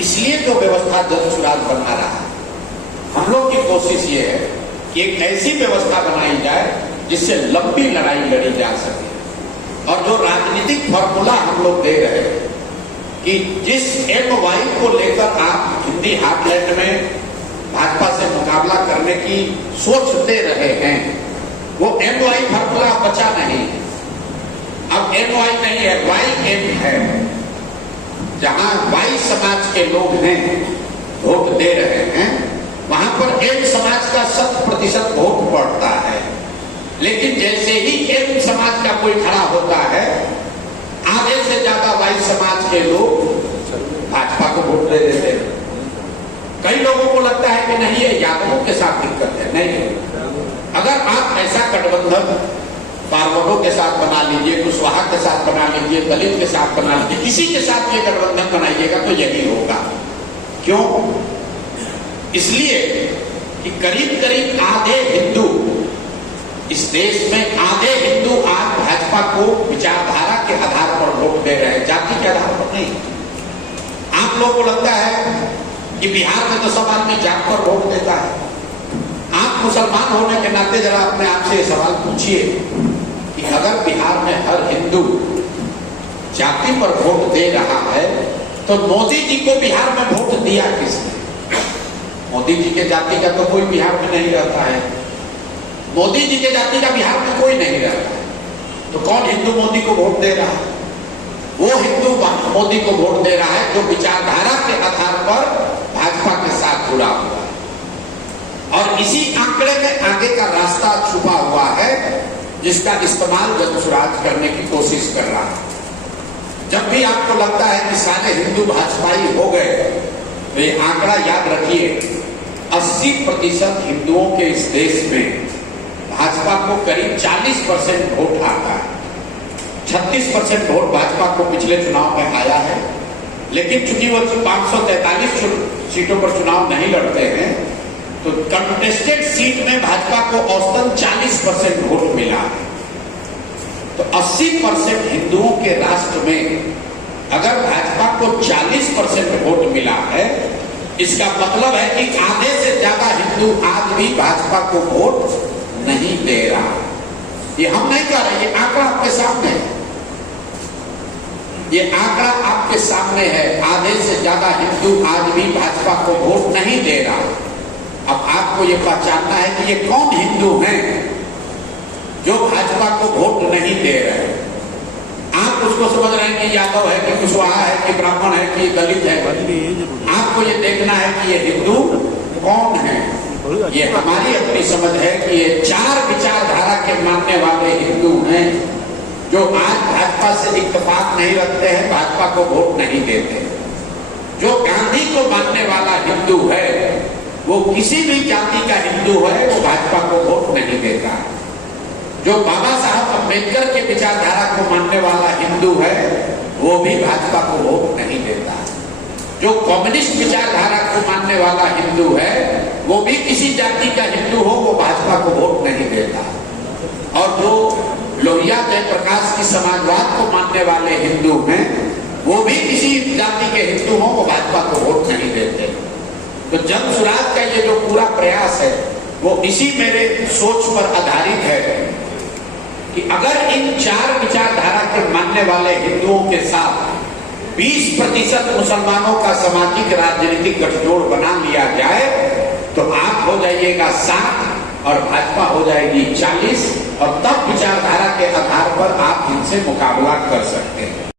इसलिए जो व्यवस्था जन सुराज बना रहा है, हम लोग की कोशिश ये है कि एक ऐसी व्यवस्था बनाई जाए जिससे लंबी लड़ाई लड़ी जा सके। और जो राजनीतिक फॉर्मूला हम लोग दे रहे हैं कि जिस MY को लेकर आप हिंदी हार्टलैंड में भाजपा से मुकाबला करने की सोचते रहे हैं, वो MY फॉर्मूला बचा नहीं है। अब MY नहीं है, YM है। जहां Y समाज के लोग हैं वोट दे रहे हैं, वहां पर M समाज का 100% वोट पड़ता है। लेकिन जैसे ही M समाज का कोई खड़ा होता है, आधे से ज्यादा Y समाज के लोग भाजपा को वोट दे देते हैं। कई लोगों को लगता है कि नहीं, ये यादवों के साथ दिक्कत है। नहीं, अगर आप ऐसा गठबंधन फार्मरों के साथ बना लीजिए, कुशवाहा के साथ बना लीजिए, दलित के साथ बना लीजिए, किसी के साथ ये गठबंधन बनाइएगा तो यही होगा। क्यों? इसलिए कि करीब करीब आधे हिंदू इस देश में, आधे हिंदू आज भाजपा को विचारधारा के आधार पर वोट दे रहे हैं, जाति के आधार पर नहीं। आप लोगों को लगता है कि बिहार में तो सब आदमी जात पर वोट देता है। आप मुसलमान होने के नाते जरा अपने आप से सवाल पूछिए कि अगर बिहार में हर हिंदू जाति पर वोट दे रहा है तो मोदी जी को बिहार में वोट दिया किसने? मोदी जी के जाति का तो कोई बिहार में नहीं रहता है। मोदी जी के जाति का बिहार में कोई नहीं रहता है। तो कौन हिंदू मोदी को वोट दे रहा है? वो हिंदू मोदी को वोट दे रहा है जो विचारधारा के आधार पर भाजपा के साथ जुड़ा हुआ है। और इसी आंकड़े में आगे का रास्ता छुपा हुआ है जिसका इस्तेमाल जनसुराज करने की कोशिश कर रहा है। जब भी आपको लगता है कि सारे हिंदू भाजपाई हो गए, तो ये आंकड़ा याद रखिए, 80% हिंदुओं के इस देश में भाजपा को करीब 40% वोट आता है। 36% वोट भाजपा को पिछले चुनाव में आया है। लेकिन चूंकि वो 543 सीटों पर चुनाव नहीं लड़ते हैं, तो कंटेस्टेड सीट में भाजपा को औसतन 40% वोट मिला है। तो 80% हिंदुओं के राष्ट्र में अगर भाजपा को 40% वोट मिला है, इसका मतलब है कि आधे से ज्यादा हिंदू आज भी भाजपा को वोट नहीं दे रहा। ये हम नहीं कह रहे, ये आंकड़ा आपके सामने है। ये आंकड़ा आपके सामने है। आधे से ज्यादा हिंदू आज भी भाजपा को वोट नहीं दे रहा। अब आपको ये पहचानना है कि ये कौन हिंदू हैं जो भाजपा को वोट नहीं दे रहे। आप उसको समझ रहे हैं कि यादव है, कि कुशवाहा है, कि ब्राह्मण है, कि दलित है। आपको ये देखना है कि ये हिंदू कौन है। ये हमारी अपनी समझ है कि ये 4 विचारधारा के मानने वाले हिंदू हैं जो आज भाजपा से इत्तेफाक नहीं रखते हैं, भाजपा को वोट नहीं देते। जो गांधी को मानने वाला हिंदू है, वो किसी भी जाति का हिंदू है, वो भाजपा को वोट नहीं देता। जो बाबा साहब अम्बेडकर के विचारधारा को मानने वाला हिंदू है, वो भी भाजपा को वोट नहीं देता। जो कम्युनिस्ट विचारधारा को मानने वाला हिंदू है, वो भी किसी जाति का हिंदू हो, वो भाजपा को वोट नहीं देता। और जो लोहिया जयप्रकाश की समाजवाद को मानने वाले हिंदू हैं, वो भी किसी जाति के हिंदू हो, वो भाजपा को वोट नहीं देते। तो जनसुराज का ये जो पूरा प्रयास है, वो इसी मेरे सोच पर आधारित है कि अगर इन 4 विचारधारा के मानने वाले हिंदुओं के साथ 20% मुसलमानों का सामाजिक राजनीतिक गठजोड़ बना लिया जाए, तो आप हो जाइएगा 7 और भाजपा हो जाएगी 40, और तब विचारधारा के आधार पर आप इनसे मुकाबला कर सकते हैं।